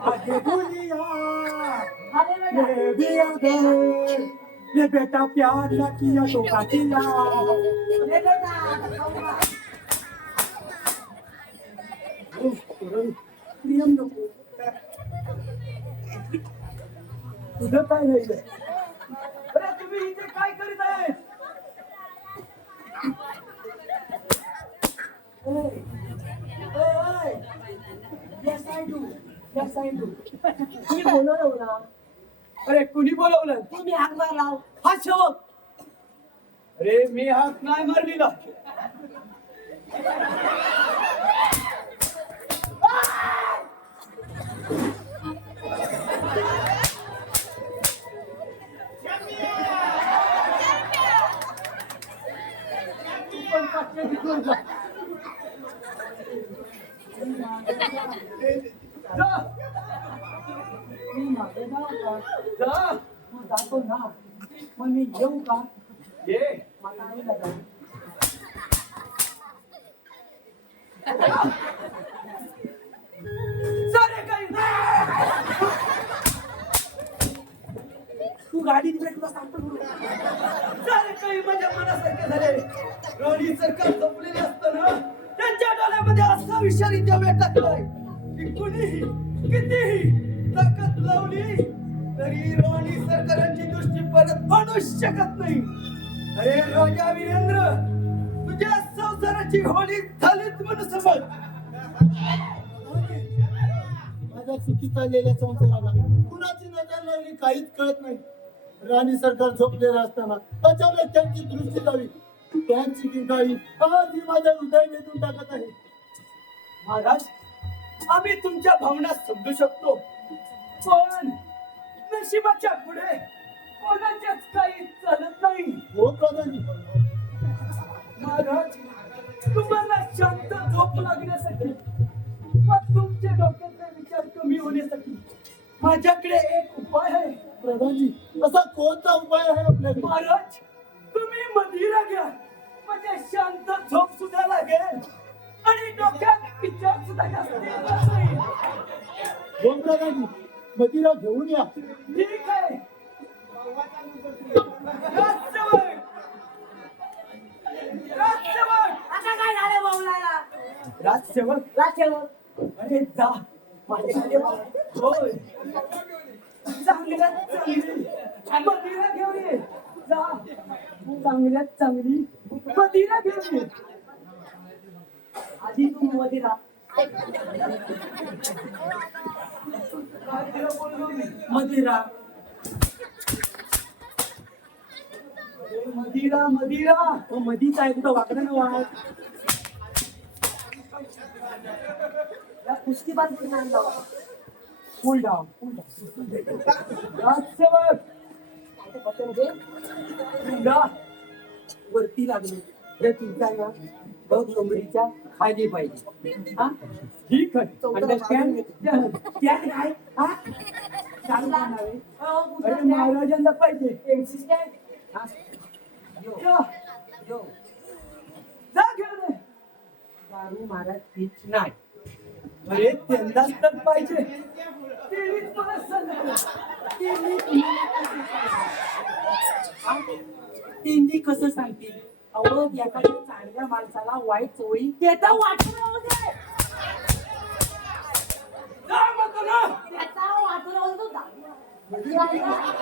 आगे बोलिया ये बेटा प्यार ना किया तो काकिया प्रियम नको तुझं काय राहिलं? अरे तुम्ही इथे काय करीत आहे? Yes, I do. Yes, I do. तुम्ही बोलवलं ना. अरे कुणी बोलवलं? तुम्ही हाक मारा. हा शोक. अरे मी हाक नाही मारलेला. मी मागे जाऊ का? जा तू जातो ना मग मी येऊ का? ये मला आईला जाऊ. सारे काही तू गाडी तिकडे तुला सांगतो बरोबर. सारे काही माझ्या मनासारखे झाले. रोणी सरकार जपलेले असताना त्यांच्या डोळ्यामध्ये असा विषारी जेव्हा टाकलाय की कुणीही कितीही ताकद लावली तरी रोणी सरकारांची दृष्टी परत पाडू शकत नाही. अरे राजा वीरेंद्र तुझ्या संसाराची होळी झालीच म्हणून समज. माझ्या चुकी चाललेल्या संसाराला कुणाची नजर लागली काहीच कळत नाही. राणी सरकार झोपलेलं असताना अचानक त्यांची दृष्टी जावी, त्यांची किंकाळी आज ही माझ्या हृदय वेधून टाकत आहे. महाराज आम्ही तुमच्या भावना समजू शकतो पण नशिबाच्या पुढे कोणाच्याच काही चालत नाही. हो प्रधानी, महाराज तुम्हाला शांत झोप लागण्यासाठी व तुमच्या डोक्यातले विचार कमी होण्यासाठी माझ्याकडे एक उपाय आहे. प्रधानजी असा कोणता उपाय आहे आपल्याकडे? महाराज तुम्ही मदिरा घ्या म्हणजे शांत झोप सुद्धा लागेल आणि डोक्यात नाही मदिरा घेऊन या. ठीक आहे. राजसेवक! राजसेवक! आता काय झालं बोलायला राजसेवक राजसेवक अरे जा माझ्याकडे बघ. होय चांगल्यात चांगली मदिरा घेऊन ये जा चांगल्यात चांगली मदिरा घेऊन ये आधी तू मध्ये राहा. काय तिला बोललो मी मदिरा मदिरा मदिरा मधीच आहे कुठं वाकडं ना वाढ या कुस्तीबाज म्हणून लावा. फुल डाऊन राजसेवक काय ते पत्ते मध्ये जा वरती लागलो हे तुमचा ना बघ डोंगरीच्या खाली पाहिजे हा ठीक आहे अंडरस्टँड त्यात काय हा चांगला नव्हे अरे महाराजांना पाहिजे एमसी स्टँड हा जा यो जा घेऊन ये. दारू महाराज पीच नाही अरे त्यांनाच तर पाहिजे तेवीस परत सांगितलं. त्यांनी कसं सांगतील अहो एखाद्या चांगल्या माणसाला वाईट सवयी त्याचा वाटून राहू दे. जा म्हणतो ना. त्याचा वाटून राहू दे. तो दारू मध्ये आला.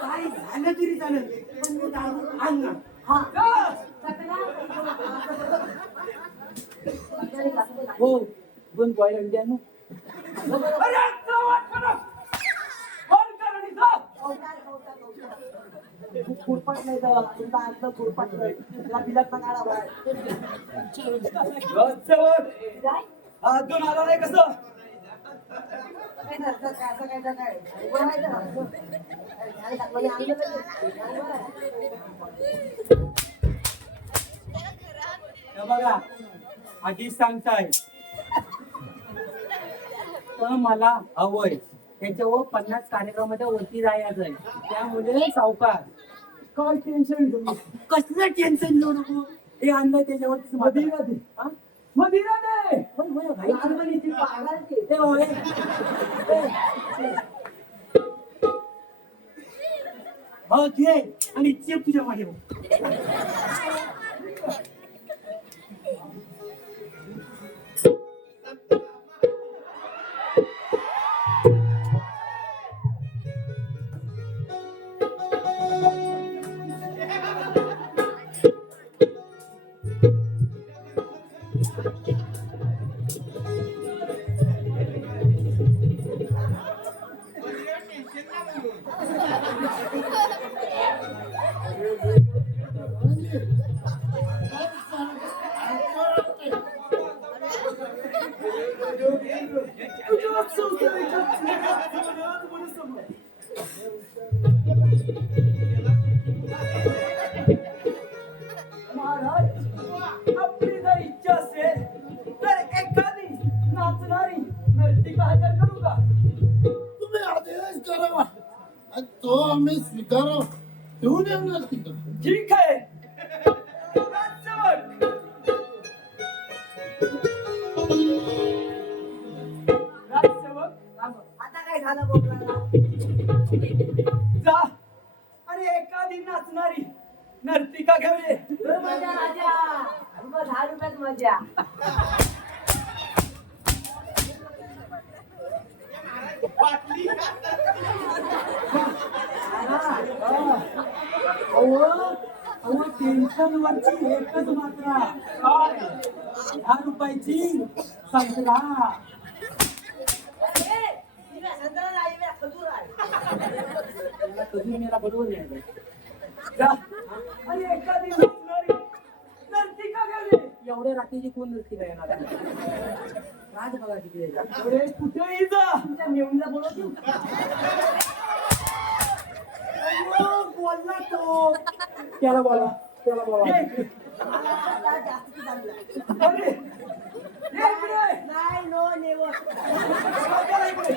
काय झालं तरी चालेल पण मी दारू आणणार हा जा. हो दोन बॉईल अंड्या ना अरे जा वाटतो ना. फोन कर आणि जा. खुरपाट नाही जावं तुमचा अर्थ खुरपाट नाही तुला बिलक पण आला बाहेर. राजसेवक काय अजून आला नाही कसं काय झालं? असं काय तर काय उभं राहायचं ना. काय टाकलं? आणलं तर हे बघा आधीच सांगताय तर मला हवंय त्याच्यावर 50 कार्यक्रमाच्या वरती जायचं आहे त्यामुळे सावकार काय टेन्शन घेऊ कसलं टेन्शन घेऊ नको हे आणलं त्याच्यावरती मदिरा दे. हा? मदिरा दे. होय, होय, भाई. लहानपणीची पागल की. हे होय. हो घे आणि चेप तुझ्या मागे बघ. तुझ्या संसाराच्या जीवनात म्हणून समज. महाराज आपली जर इच्छा असेल तर एखादी नाचणारी नर्तिका हजर करू का तुम्ही आदेश करावा आणि तो आम्ही स्वीकारावा घेऊन येणार तिथं. ठीक आहे राजसेवक राजसेवक आता काय झालं बोलायला? जा आणि एखादी नाचणारी नर्तिका घेऊन ये मजा राजा. मग 10 रुपयात मजा. अहो टेन्शन वरची एकच मात्रा काय 10 रुपयाची संत्रा ए, तिला संत्रा नाही, तिला खजूर आहे. कधी मेरा बरोबर नाही जा आणि एखादी नाचणारी नर्तिका घेऊन ये एवढ्या रात्रीची कोण नसती काय येणार राज बघा तिकडे अरे कुठेही जा तुमच्या मेवणीला बोलवतील. बोलला तो त्याला बोला ये इकडे. आता जास्ती चाललं. अरे ये इकडे. नाही नो नेवर. चला इकडे.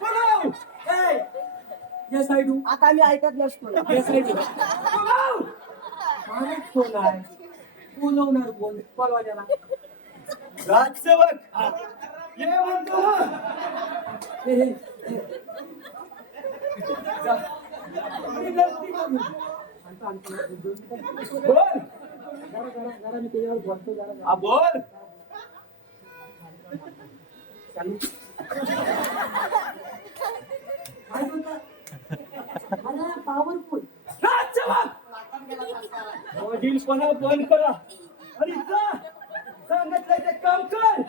बोलाव. ए, या साईडू आता मी ऐकत नसतो. या साईडू बोलाव. माणूस कोण आहे बोलवणार कोण बोलवा त्याला राजसेवक ये म्हणतो ना हे, हे, हे. जा. मी नक्की बघू. बोल जरा मी त्याच्यावर बोलतो जरा हा बोल पॉवरफुल वडीलपणा बंद करा आणि जा सांगितलं ते काम कर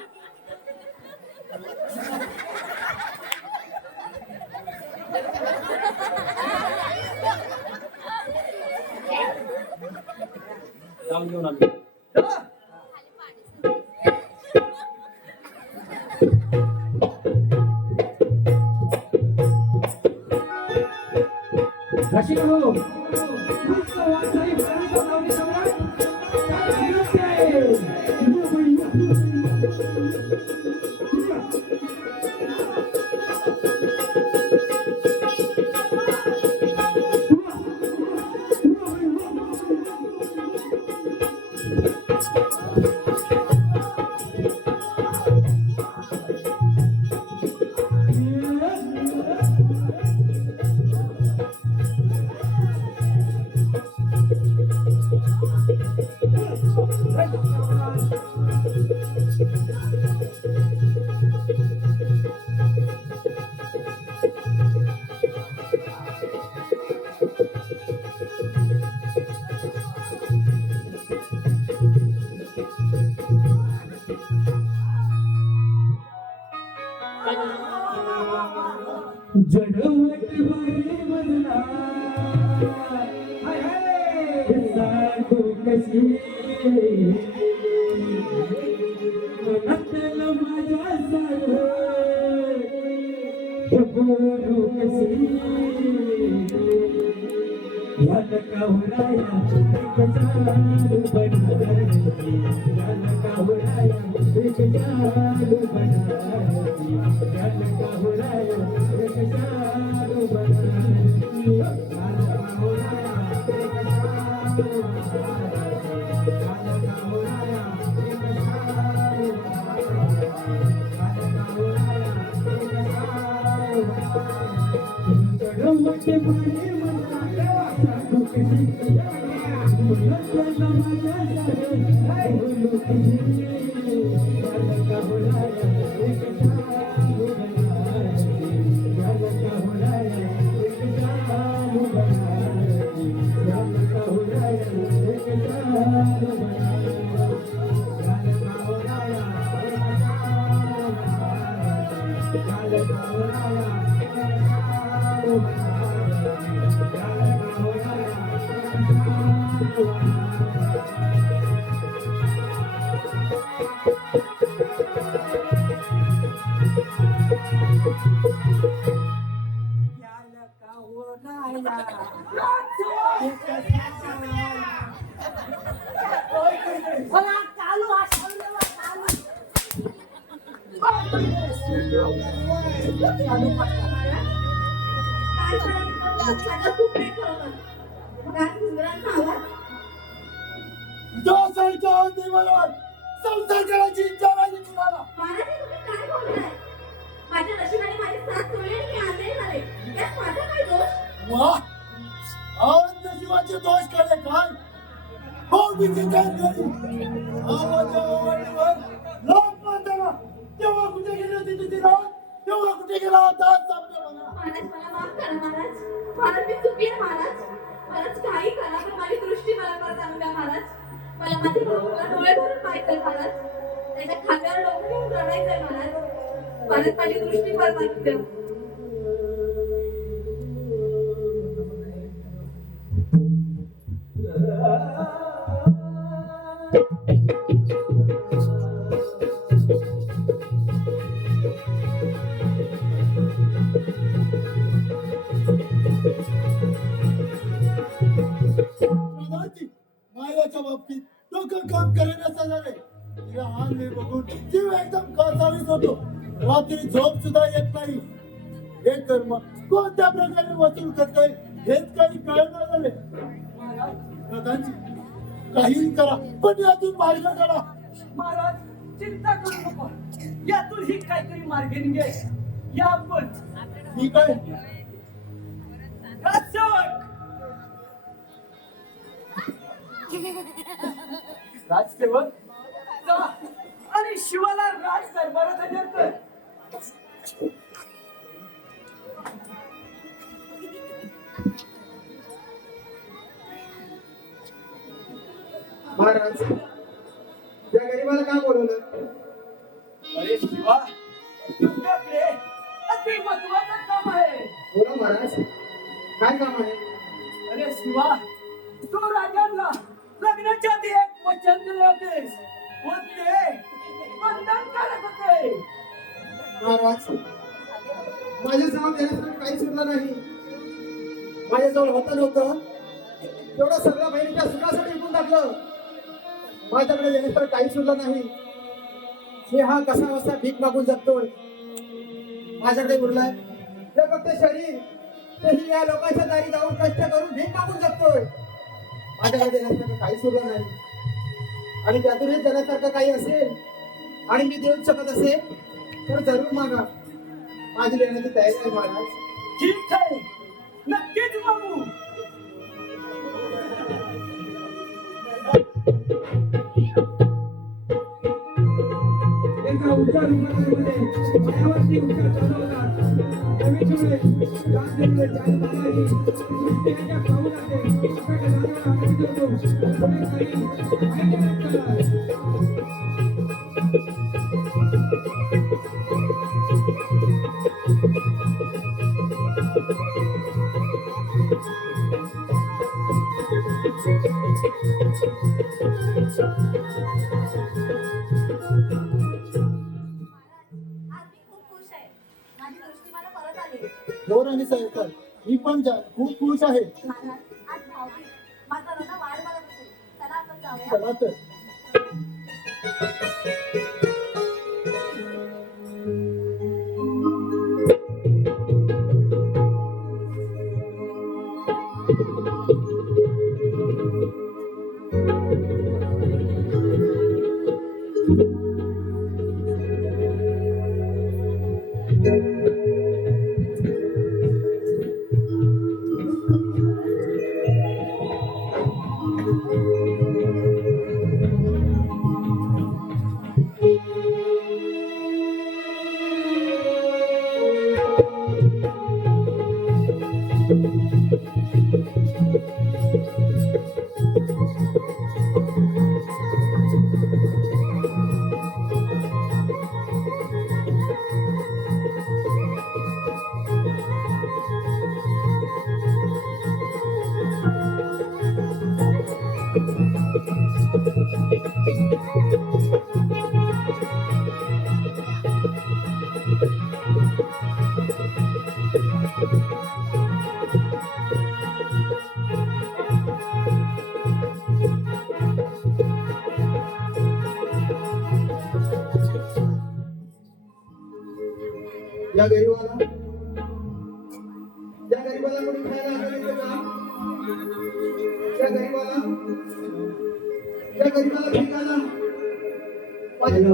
जाऊन घेऊन आलो जा. रसिक हो मस्त वाचाई प्राणीचा लावणी सम्राट त्याला विनंती आहे जडवट वारे मजला हाय हाय साधू कशी मनातल माझ्या साध बोलू कशी यात कावराया कचालू बनारती यात कावराया कचालू बनारती यात कावराया कचालू बनारती यात कावराया कचालू मला चालू काय करायचं आता खूप प्रेम करतो मग आज मुलांचा आवाज सारख्या देवावर संसार करायची इच्छा नाही तुम्हाला. महाराज हे तुम्ही काय बोलताय माझ्या नशिबाने माझी साथ सोडली आणि मी आजारी झाले यात माझा काय दोष वा आज नशिबाचे दोष कडे काय भाऊबीचे काय घरी आवाजा ओवाळीवर लोक म्हणताना तेव्हा कुठे गेली होती तुझी रात तेव्हा कुठे गेला होता सामने बघा. महाराज मला माफ करा महाराज महाराज मी चुकीन महाराज महाराज काही करा पण माझी दृष्टी मला परत आणून द्या महाराज मला माझ्या भाऊला डोळे भरून पाहायचंय महाराज त्याच्या खात्यावर डोकं घेऊन रडायचंय महाराज परत माझी दृष्टी परत आणून द्या प्रधानजी मायाच्या बाबतीत डोकं काम करेनासा झाले तिला हाल हे बघून जीव एकदम कासावीस होतो रात्री झोप सुद्धा येत नाही हे कर्म कोणत्या प्रकारे वसूल करताय हेच काही कळना झाले. प्रधानजी काही करा पण यातून मार्ग काढा. महाराज चिंता करू नको यातून ही काहीतरी मार्ग निघेल या आपण मी काय राजसेवक राजसेवक जा आणि शिवाला राज दरबारात हजर कर. महाराज त्या गरीबाला का बोलवलं? अरे शिवा तुझ्याकडे अति महत्वाचं काम आहे. बोला महाराज, काय काम आहे? अरे शिवा तू राजांना लग्नाच्या आधी एक वचन दिले होतेस व ते बंधनकारक होते. महाराज माझ्याजवळ देण्यासाठी काहीच उरलं नाही. माझ्याजवळ होतं नव्हतं तेवढं सगळं बहिणीच्या सुखासाठी विकून टाकलं. माझ्याकडे देण्यासाठी काहीच उरलं नाही. हे हा कसा कसा भीक मागून जगतोय. माझ्याकडे उरलाय ते फक्त शरीर, तेही या लोकांच्या दारी जाऊन कष्ट करून भीक मागून जगतोय. माझ्याकडे देण्यासारखं काहीच उरलं नाही. आणि त्यातूनही देण्यासारखं काही असेल आणि मी देऊ शकत असेल तर जरूर मागा. माझी देण्याची तयारी आहे महाराज. ठीक आहे नक्कीच मागू. एका उच्चार उमरमध्ये मायावरती उच्चार चालवतात. रवींद्रमुळे राजदेवळे चाल बाबाही सृष्टीच्या पाहू लागते. आपल्या जाण्याला आनंद होतो. पुढे काही माहिती नसतात. आज मी खूप खुश आहे. माझी दृष्टी मला परत आली. हो राणी साहेब, मी पण खूप खुश आहे. महाराज आज भाऊबीज. माझा रथा वाट बघत असेल. चला आपण जाऊया. चला तर. या गरीबाला कोणी खायला आणलं का? या गरीबाला भिकाला माझ्या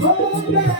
हो एक